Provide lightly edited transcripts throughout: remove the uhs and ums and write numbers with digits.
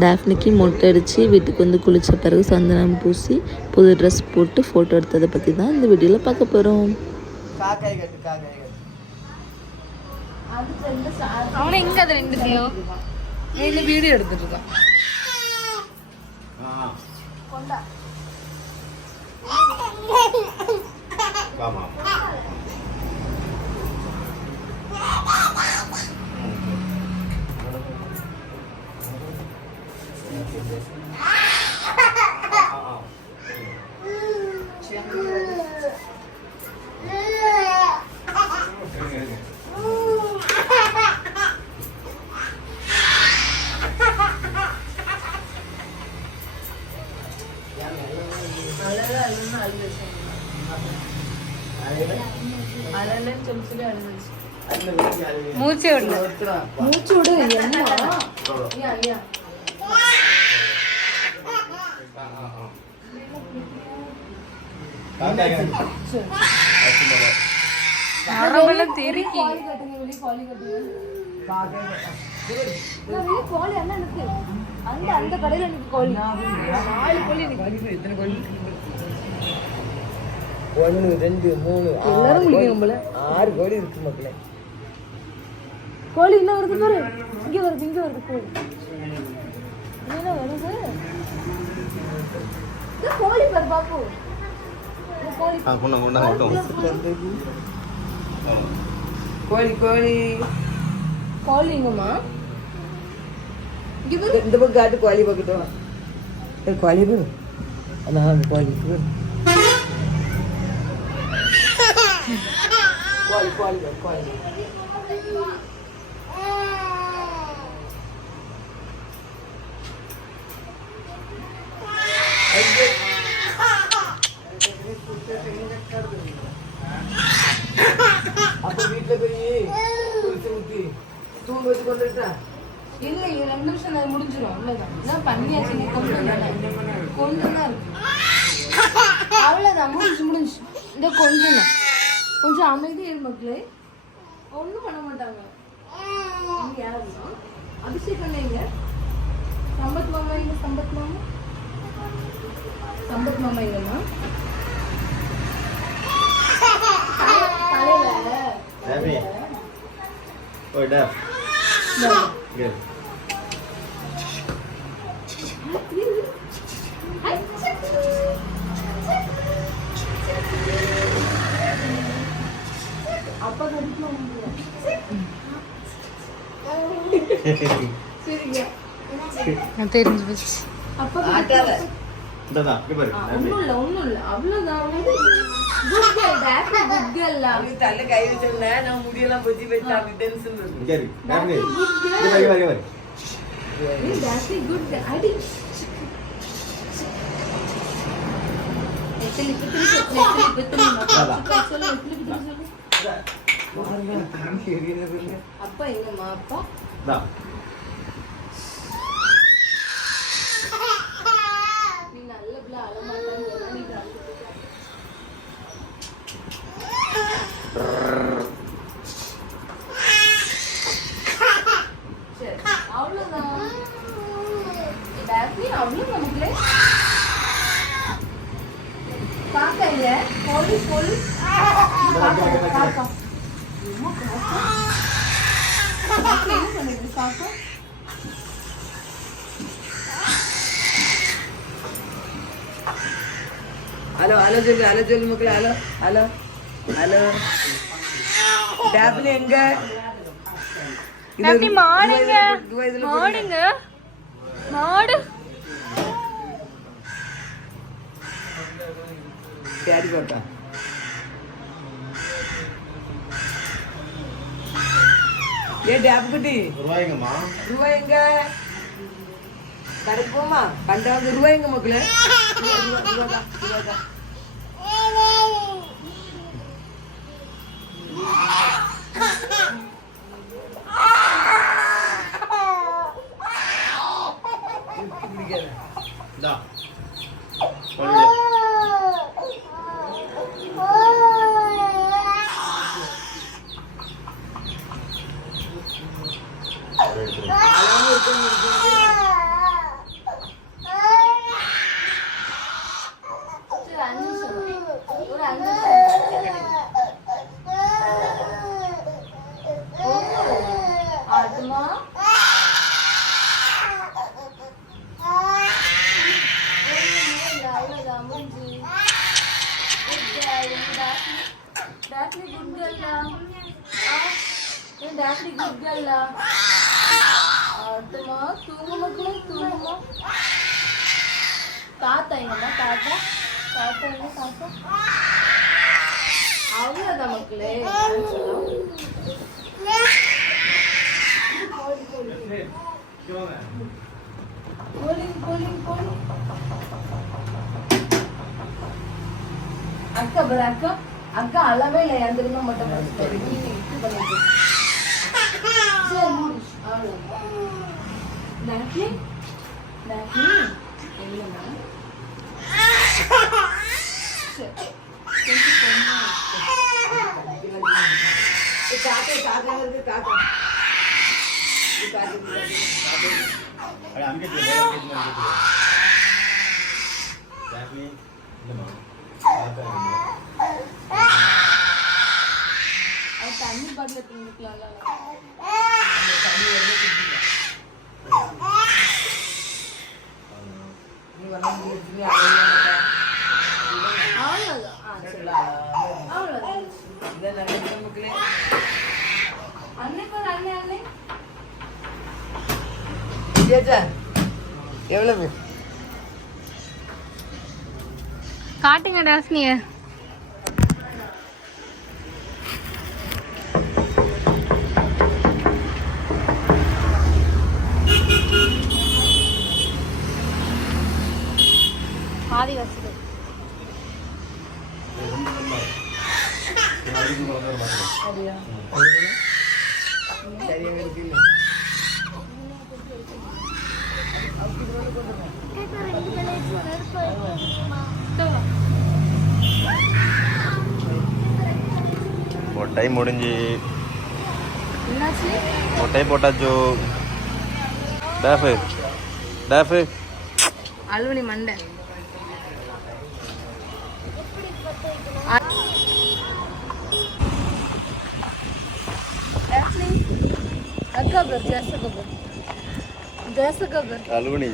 டாஃப்னிக்கு மொட்டை அடித்து வீட்டுக்கு வந்து குளித்த பிறகு சந்தனம் பூசி புது ட்ரெஸ் போட்டு ஃபோட்டோ எடுத்ததை பற்றி தான் இந்த வீடியோவில் பார்க்க போகிறோம். அவனை எங்க அது ரெண்டுத்தையும் இந்த வீடியோ எடுத்துட்டு இருக்கான். மூச்சு விடு மூச்சு விடு. அந்த கடையில கோழி 4 கோழி 1 2 3 எல்லாரும் முடியும் போல 6 கோழி இருக்கு மக்களே. கோழி என்ன வருது பாரு. இங்க வருது கோழி. என்ன வருது? இந்த கோழி பாரு பாப்பு. இந்த கோழி கொண்டா கோழி கோழிங்கம்மா. இந்த பக்கம் காட்டு கோழி பக்கட்டும். கோழி பாரு. அதான் கோழி பாரு. கோழி அப்ப வீட்டுல போய் குளிச்சு ஊத்தி தூங்க வச்சு கொண்டுட்டா இல்ல 2 நிமிஷம் நான் முடிஞ்சிடும். அவ்வளவுதான் பண்ணியாச்சு. நீ கொண்டுதான் இருக்கு. அவ்வளவுதான் முடிஞ்சு. இந்த கொஞ்சம் அமைதி மக்களே. ஒன்றும் பண்ண மாட்டாங்க. அபிஷேக் பண்ணீங்க. சம்பத் மாமா இல்லைன்னா அப்பா தெரிஞ்சு போச்சு. ஒண்ணும் இல்ல அவ்வளவுதான். தலை கை வச்சோம்னா நான் முடியெல்லாம் பொத்தி வச்சு டென்ஷன் அப்பா எங்கம்மா அப்பா நீ நல்ல பிள்ளை அழமாட்டான்னு நீ சரி அவ்வளவுதான். அவ்வளவு நமக்கு காக்கா இல்ல கோழி காக்கா ஹலோ சொல்லு மக்களே. ஹலோ டேப்ல எங்க மாடு டேடி பாப்பா டேப் குட்டி ரூபாய் எங்க கரெக்டுமா கண்டாவது ரூபாய் எங்க மக்களே. தூங்கு மக்களே தூங்குமா. தாத்தா எங்கம்மா தாத்தா தாத்தா எங்க தாத்தா அவ்வளோதான் மக்களே. அக்கா பாரு அக்கா அக்கா அளவே இல்லை எந்திரிங்க மட்டும் தண்ணி பாட்டில் தூங்கிக்கலாம்ல. எவ்வளவு காட்டுங்க டாஸ்னிய. ஆதி வசதி மொட்டை முடிஞ்சு என்னாச்சு? மொட்டை போட்டாச்சோ. டேஃபு டேஃபு அலுவலி மண்டை. அக்கா பேர் ஜெயசக்கா பேர் அலுவனி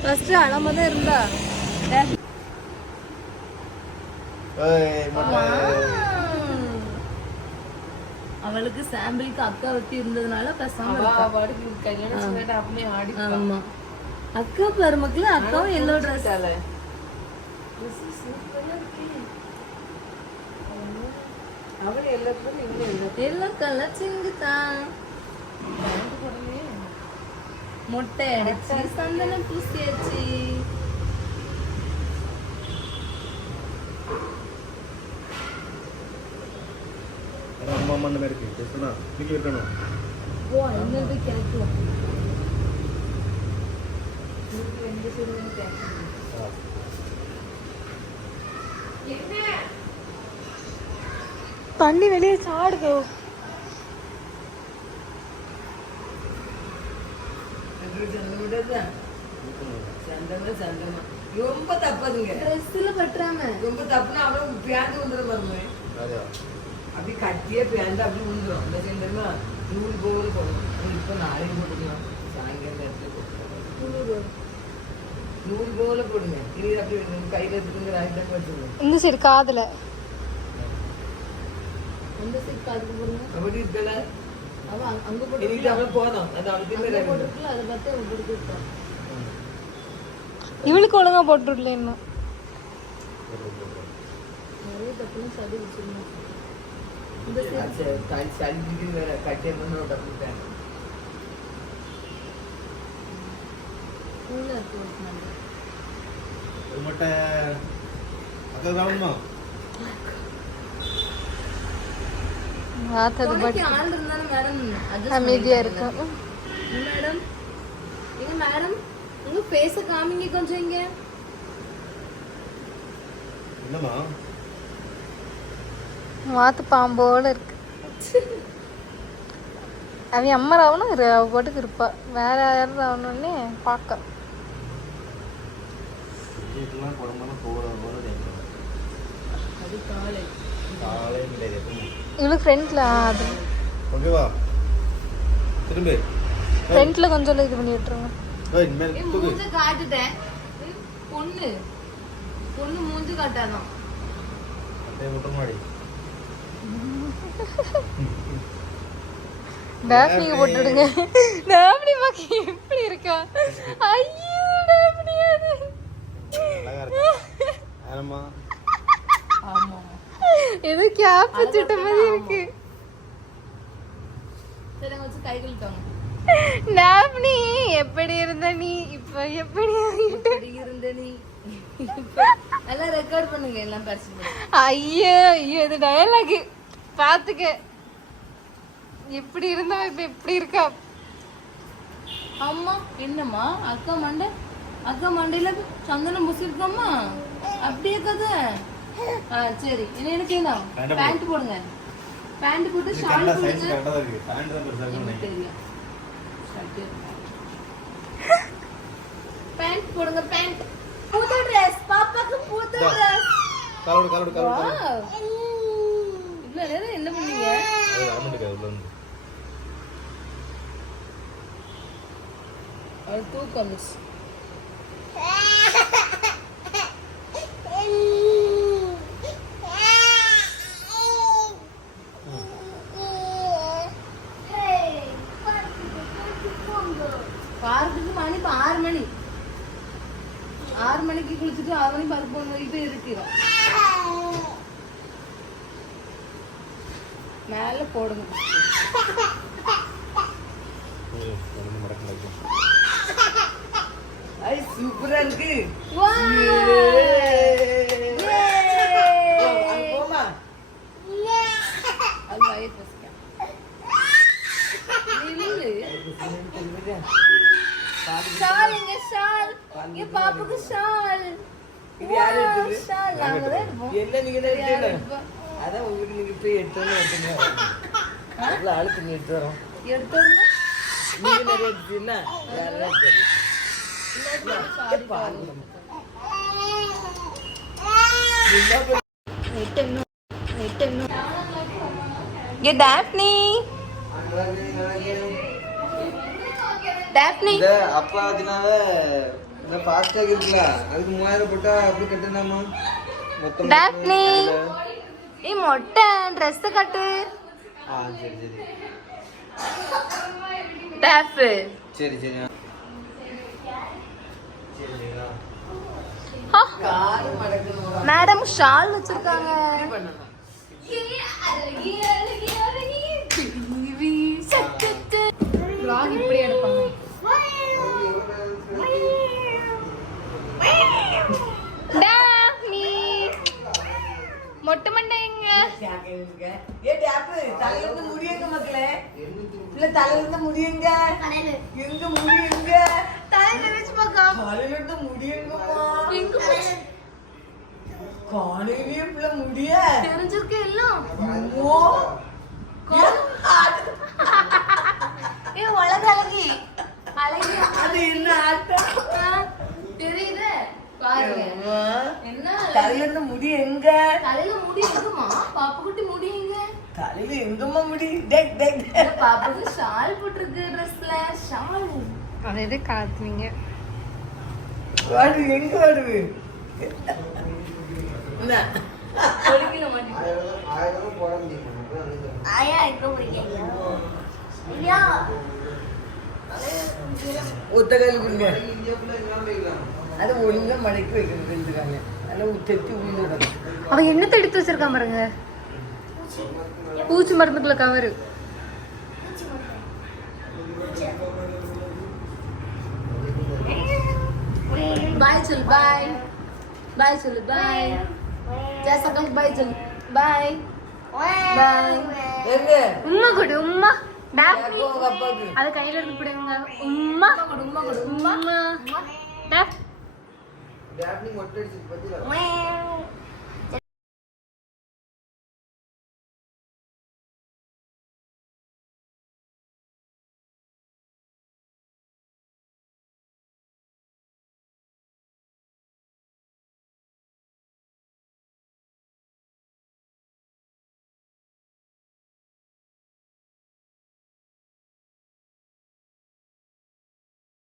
ஃபர்ஸ்ட் அழாம தான் இருந்தா. அவளுக்கு சாம்பிளுக்கு அக்கா வச்சு இருந்ததுனால பேசாம ஆமா. அக்கா பாரு மக்களே அக்காவும் எல்லோ ட்ரெஸ். எல்லோ கலர் சிங்குதான். மொட்டை அடிச்சு சந்தனம் பூசியாச்சு. அம்மா அந்த மாதிரி இருக்கு சொன்னா இன்னைக்கு இருக்கணும். ஓ இன்னொரு கிடைக்கும். தண்ணி வெளியே சாடுதோ. ரொம்ப தப்பாதுங்க. ட்ரெஸ்ல பட்டுறாம ரொம்ப தப்புனா அப்புறம் பேண்ட் வந்துடும் பாருங்க. அப்படி கட்டியே பேண்ட் அப்படி வந்துடும். இந்த சென்டர்னா நூல் போல போகணும். இப்போ நாளைக்கு போட்டுக்கலாம். சாயங்காலம் நேரத்தில் நூல் போல போடுங்க. இது அப்படி கையில் எடுத்துக்கிற ஆகிட்டாங்க வச்சுக்கோங்க. இந்த சைடு காதுல அந்த சைடு காதுக்கு போடுங்க. அப்படி இருக்கல அவன் அங்க இது போட்டு அவ்வளோ போதும். அது அவளுக்கு போட்டுருக்குல அதை பார்த்து அவன் கொடுத்துட்டான். இவளுக்கு ஒழுங்கா போட்டுடல இன்னும். நிறைய தப்புன்னு சதி வச்சிருந்தோம். இந்த சளிக்கு வேற கட்டியன்னு டப்புட்டேன். ஸ்கூல்ல இருக்கு ஒரு நாள். மொட்டை அக்கா கவனமா ஆத்தது பட் ஆள் இருந்தாலும் மேடம் அமைதியா இருக்கும். மேடம் எங்க மேடம் உங்க ஃபேஸ காமிங்க கொஞ்சம் இங்க. என்னம்மா வாத்து பாம்போல இருக்கு. அவ அம்மா ராவணும் அவ பாட்டுக்கு இருப்பா. வேற யாராவது ஆகணும்னே பார்க்க இதெல்லாம் குழம்பெல்லாம் போகிறது அது காலை காலையும் கிடையாது. இவளுக்கு ஃப்ரெண்ட்ல அது ஓகேவா திரும்பி ஃப்ரெண்ட்ல கொஞ்சம் இது பண்ணி விட்டுருங்க. இனிமேல் தூக்கு. மூஞ்ச காட்டுட்டேன். பொண்ணு பொண்ணு மூஞ்சு காட்டாதான். அப்படியே விட்டுற மாடி டேப்னிக்கு போட்டுடுங்க. டேப்னி பாக்கி எப்படி இருக்கா? ஐயோ டேப்னி அது அழகா இருக்கு. ஆமா. ஆமா ஏதோ கேப் வச்சுட்ட மாதிரி இருக்கு. சரி வச்சு கை கழுவிட்டாங்க. டேப்னி எப்படி இருந்த நீ இப்ப எப்படி ஆகிட்ட? எப்படி இருந்த நீ? எல்லாம் ரெக்கார்ட் பண்ணுங்க எல்லாம் பேசுங்க. ஐயோ ஐயோ இது டயலாக் பாத்துக்க. எப்படி இருந்தா இப்ப எப்படி இருக்கா? அம்மா என்னம்மா அக்கா மண்டையில சந்தனம் பூசிருக்கோம்மா அப்படியே கதை. சரி என்ன செய்யணும்? பேண்ட் போடுங்க. பேண்ட் போட்டு ஷால் சைஸ் போடுங்க. கரெக்டா தான் இருக்கு. பேண்ட் தான் பெருசா எனக்கு இருக்கு. தெரியும். பேண்ட் போடுங்க. பேண்ட் புது Dress பாப்பாக்கு புது Dress. காலோடு. இல்ல நேரம் என்ன பண்ணீங்க? அது வரமாட்டேங்குது உள்ள வந்து. அது தூக்கம் மிஸ். பார்க்குக்கு மணி இப்போ 6 மணி. 6 மணிக்கு குளிச்சுட்டு 6 மணி பார்க்க போன இப்போ இருக்கிறோம். மேல போடுங்க. ஒண்ணு மடக்கல. ஐ சூப்பரா இருக்கு. போமா அது வயிறு பசிக்க. நில்லு. ஷால் இங்க ஷால். இங்க பாப்புக்கு ஷால். இது யாரு எடுத்தது? ஷால் நாங்க தான் எடுப்போம். என்ன நீங்க தான் எடுத்தீங்க? அதான் உங்களுக்கு நீங்க போய் எடுத்துங்க. அவ்வளோ ஆளுக்கு நீ எடுத்து வரோம். எடுத்தோம்னா நீங்க நிறைய எடுத்தீங்கன்னா யாரெல்லாம் தெரியும். ये डैफ्नी டேப்னி இந்த அப்பா அதனால இந்த ஃபாஸ்டாக இருக்குல்ல அதுக்கு 3000 போட்டா அப்படி கட்டுனாமா மொத்தம் டேப்னி ಈ ಮೊಟ್ಟೆ ಡ್ರೆಸ್ ಕಟ್ಟು சரி டேப் சரி சரி கால் மடக்கணும். மேடம் ஷால் வச்சிருக்காங்க. vlog இப்படி எடுப்பாங்க. டேப்னி மொட்டை மண்டைங்க தலையிலிருந்து முடியுங்க மக்களே. இல்ல தலையிலிருந்து முடியுங்க. எங்க முடியுங்க? தலையில வச்சு பாக்கா தலையிலிருந்து முடியுங்கம்மா. எங்க போச்சு? காலையிலயே பிள்ளை முடிய தெரிஞ்சிருக்கு எல்லாம். ஐயோ. ஏ உலக அழகி அழகி அது என்ன ஆட்டம்? தெரியுது பாருங்க. என்ன தலையிலிருந்து முடி எங்க? தலையில முடி எங்கம்மா? பாப்புக்குட்டி முடி எங்க? தலையில எங்கம்மா முடி? டேக் டேக் பாப்புக்கு ஷால் போட்டிருக்கு. ட்ரெஸ்ல ஷால். அதை எது காத்துவீங்க? வாடு எங்க வாடுவு? என்ன கொடிக்கல மாட்டி. 1000 போட முடியுமா ஆயா எங்க போறீங்க? ஐயா ஒத்த கையில் கொடுங்க. இந்தியாக்குள்ள எல்லாம் வைக்கலாம் அதை ஒழுங்கா மடக்கி வைக்கணும். இருந்துக்காங்க நல்லா தெத்தி உயிரிடணும். அவன் என்னத்தை எடுத்து வச்சிருக்கான் பாருங்க. பூச்சி மருந்துக்குள்ள கவரு. பாய் சொல்லு. பாய் பாய் சொல்லு. பாய் ஜாசகல் பாய் சொல்லு. பாய் பாய். எங்க உம்மா கொடு உம்மா. டேப்னி உங்க அப்பாவுக்கு அது கையில இருந்து பிடிங்க. உம்மா உம்மா கொடு. உம்மா உம்மா. டேப் டேப்னி மொட்டை அடிச்சு பத்தில